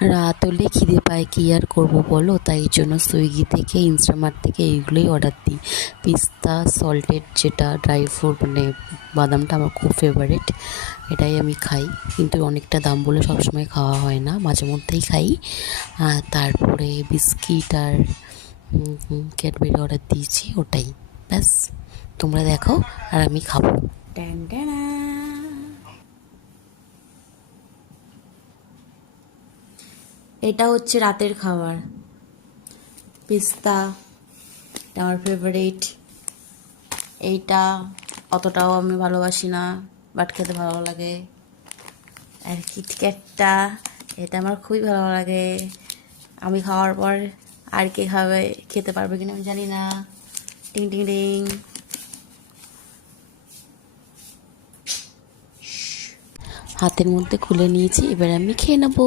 রাত হলে খিদে পায়, কী আর করবো বলো, তাই জন্য সুইগি থেকে ইনস্টামার্ট থেকে এইগুলোই অর্ডার দিই। পিস্তা সল্টেড যেটা ড্রাই ফ্রুট, মানে বাদামটা আমার খুব ফেভারিট, এটাই আমি খাই। কিন্তু অনেকটা দাম বলে সবসময় খাওয়া হয় না, মাঝে মধ্যেই খাই। তারপরে বিস্কিট আর ক্যাডবেরি অর্ডার দিয়েছি, ওটাই ব্যাস। তোমরা দেখো আর আমি খাবো। ট্যান ট্যানা। এটা হচ্ছে রাতের খাবার, পিস্তা, এটা আমার ফেভারিট। এইটা অতটাও আমি ভালোবাসি না, বাট খেতে ভালো লাগে। আর কিটক্যাটটা, এটা আমার খুবই ভালো লাগে। আমি খাওয়ার পর আর কে খাবে, খেতে পারবে কিনা আমি জানি না। টিং টিং টিং। হাতের মধ্যে খুলে নিয়েছি, এবার আমি খেয়ে নেবো।